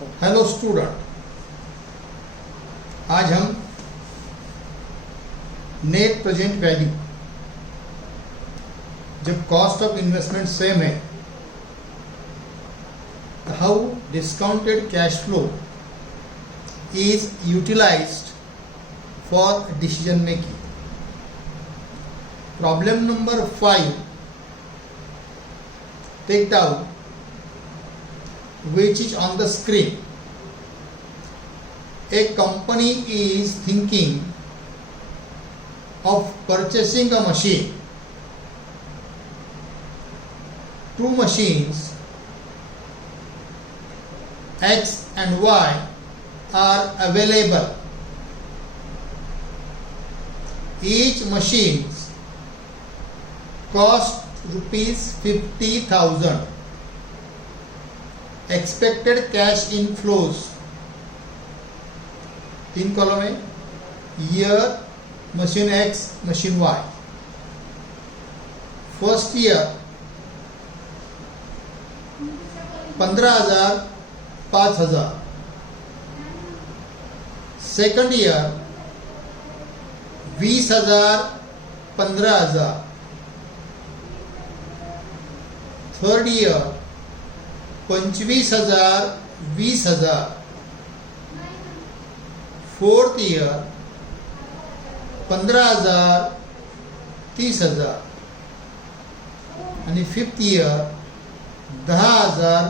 Hello student, आज हम net present value, जब कॉस्ट ऑफ इन्वेस्टमेंट सेम है, how discounted cash flow is utilized for decision making. Problem number 5, take down, which is on the screen. A company is thinking of purchasing a machine. Two machines X and Y are available. Each machine cost rupees 50,000. Expected cash inflows, 3 column है, year machine X, machine Y. First year 15,000, 5,000. Second year 20,000, 15,000. Third year 25,000, 20,000. Fourth year 15,000, 30,000. आणि fifth year 10,000,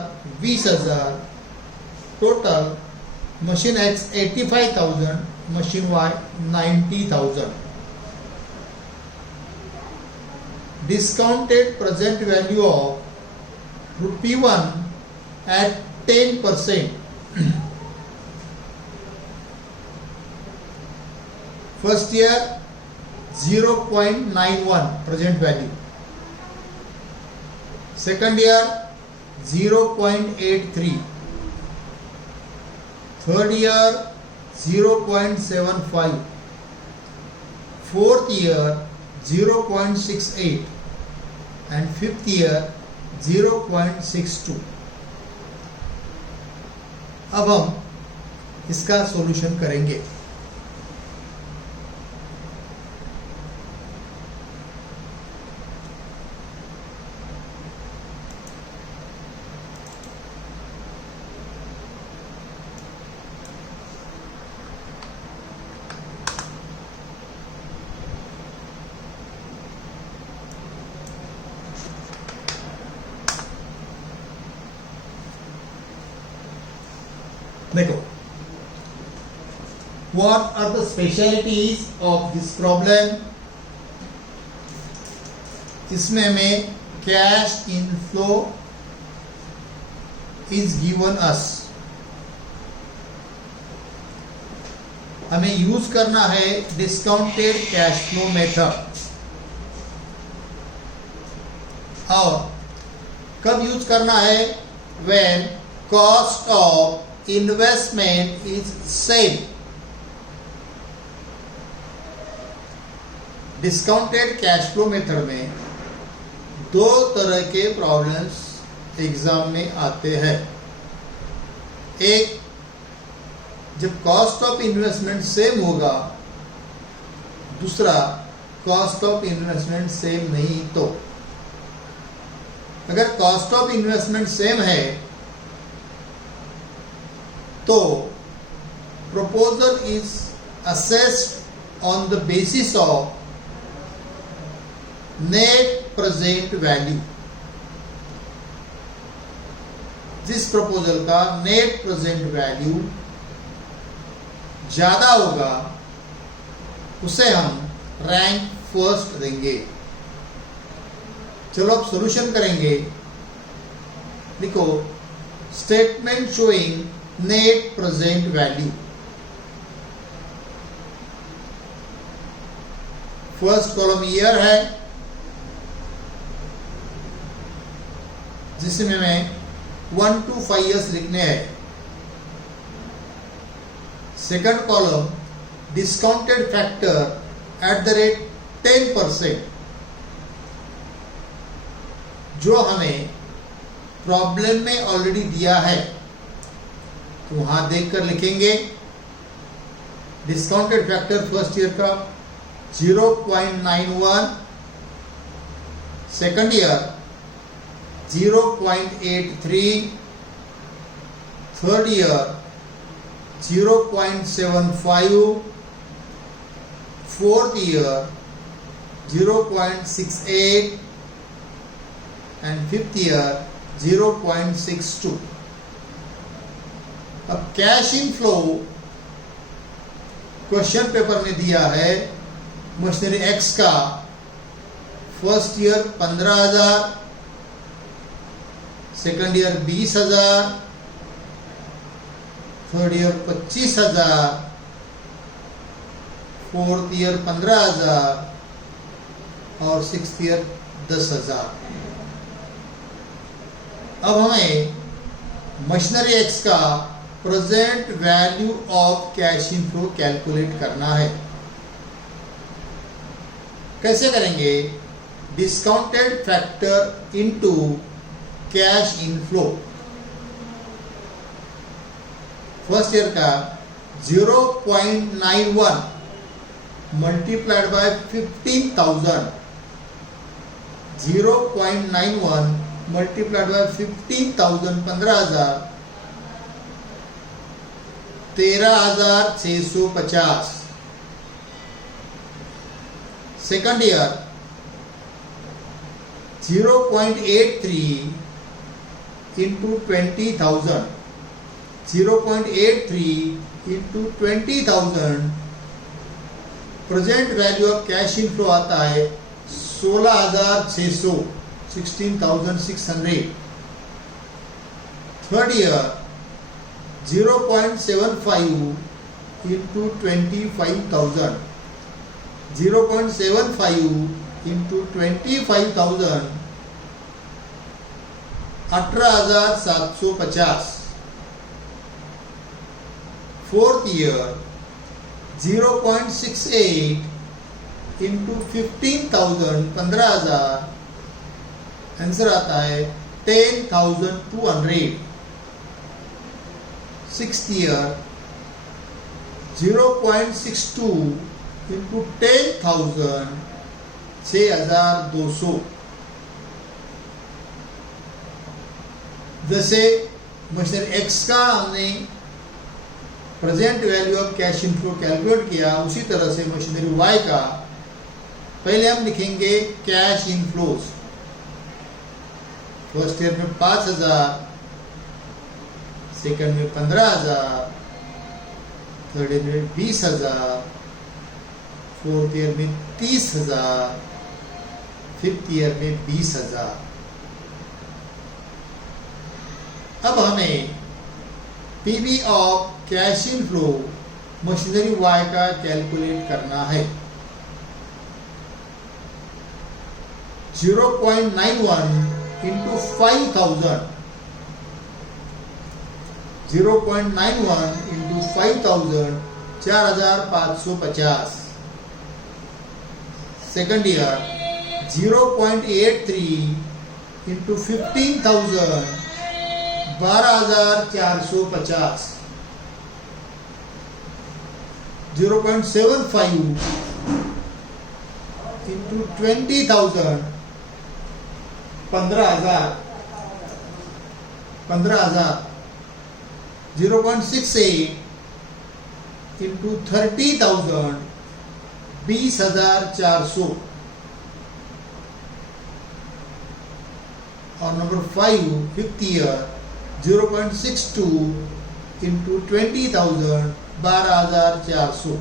20,000. Total machine X 85,000, machine Y 90,000. Discounted present value of ₹1 at 10%. First year 0.91 present value. Second year 0.83. Third year 0.75. Fourth year 0.68 and fifth year 0.62. अब हम इसका solution करेंगे. देखो, what are the specialities of this problem? इसमें हमें cash inflow is given us. हमें use करना है डिस्काउंटेड कैश फ्लो मेथड. और कब यूज करना है? when cost of investment is same. Discounted cash flow method में दो तरह के प्रॉब्लम्स एग्जाम में आते हैं. एक, जब कॉस्ट ऑफ इन्वेस्टमेंट सेम होगा. दूसरा, कॉस्ट ऑफ इन्वेस्टमेंट सेम नहीं तो. अगर कॉस्ट ऑफ इन्वेस्टमेंट सेम है तो proposal is assessed on the basis of net present value. जिस प्रपोजल का नेट प्रेजेंट वैल्यू ज्यादा होगा उसे हम रैंक फर्स्ट देंगे. चलो अब सॉल्यूशन करेंगे. लिखो, statement showing net present value. First column year है, जिसमें मैं 1 to 5 years लिखने हैं. Second column discounted factor at the rate 10%, जो हमें प्रॉब्लम में ऑलरेडी दिया है. तो वहां देखकर लिखेंगे डिस्काउंटेड फैक्टर फर्स्ट ईयर का 0.91, second year 0.83, third year 0.75, fourth year 0.68 and fifth year 0.62. अब कैश इनफ्लो क्वेश्चन पेपर में दिया है मशीनरी एक्स का first year 15,000, second year 20,000, third year 25,000, fourth year 15,000 और सिक्स्थ ईयर 10,000। अब हमें मशीनरी एक्स का present value of cash inflow calculate करना है। कैसे करेंगे? Discounted factor into cash inflow. First year का 0.91 multiplied by 15,000, 0.91 multiplied by 15,000 15,000 13,650। Second year 0.83 into 20,000, 0.83 into 20,000 present value of cash inflow आता है 16,600, 16,600। Third year 0.75 into 25,000, 0.75 into 25,000 18,750। Fourth year 0.68 into 15,000 15,000 answer आता है 10,200। Sixth year 0.62 into 10,000 6,200। जैसे machinery x का हमने present value of cash inflow calculate किया, उसी तरह से मशीनरी वाई का पहले हम लिखेंगे कैश इनफ्लोज। फर्स्ट ईयर में 5,000, सेकंड में 15,000, थर्ड ईयर में 20,000, फोर्थ ईयर में 30,000, फिफ्थ ईयर में 20,000। अब हमें PV of cash inflow machinery Y का कैलकुलेट करना है। 0.91 into 5,000, 0.91 into 5,000 4,550। Second year 0.83 into 15,000 12,450। 0.75 into 20,000 15,000। 0.68 into 30,000 20,400। और नंबर 5 फिफ्थ ईयर 0.62 इंटू 20,000 12,400।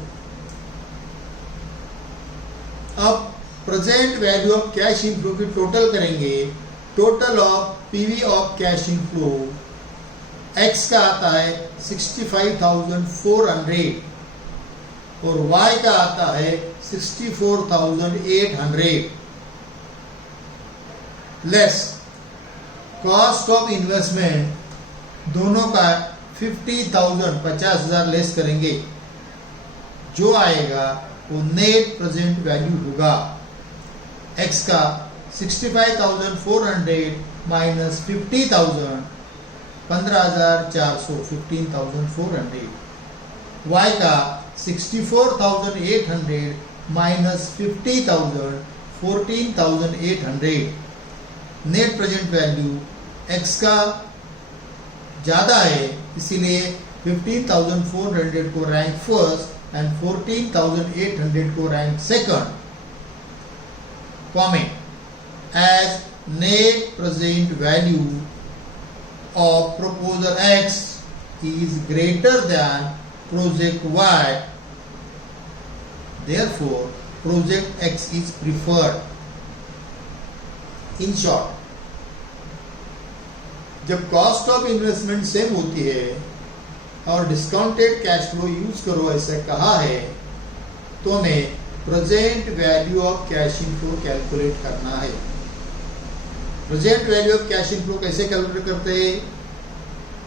अब present value of cash inflow की टोटल करेंगे। Total of PV of cash inflow x का आता है 65,400 और वाई का आता है 64,800 लेस कॉस्ट ऑफ इन्वेस्टमेंट, दोनों का 50,000 50,000 लेस करेंगे, जो आएगा वो नेट प्रेजेंट वैल्यू होगा। एक्स का 65,400 माइनस 50,000 15,400 15,400, y का 64,800 minus 50,000 14,800। Net present value x का ज़्यादा है, इसीलिए 15,400 को रैंक फर्स्ट एंड 14,800 को rank second. Comment, as net present value of proposal X is greater than project Y, therefore project X is preferred. In short, जब cost of investment same होती है और डिस्काउंटेड कैश फ्लो यूज करो ऐसा कहा है, तो हमें present value of cash inflow calculate करना है। Present value of cash inflow कैसे कैलकुलेट करते हैं?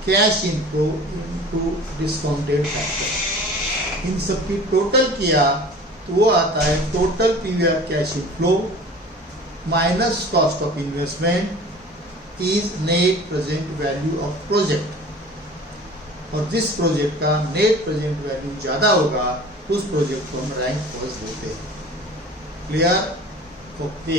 Cash inflow into discounted factor, इन सब की टोटल किया तो वो आता है total PVR cash inflow minus cost of investment is net present value of project. और जिस प्रोजेक्ट का नेट प्रेजेंट वैल्यू ज्यादा होगा उस प्रोजेक्ट को हम रैंक फर्स्ट देते हैं। क्लियर? ओके।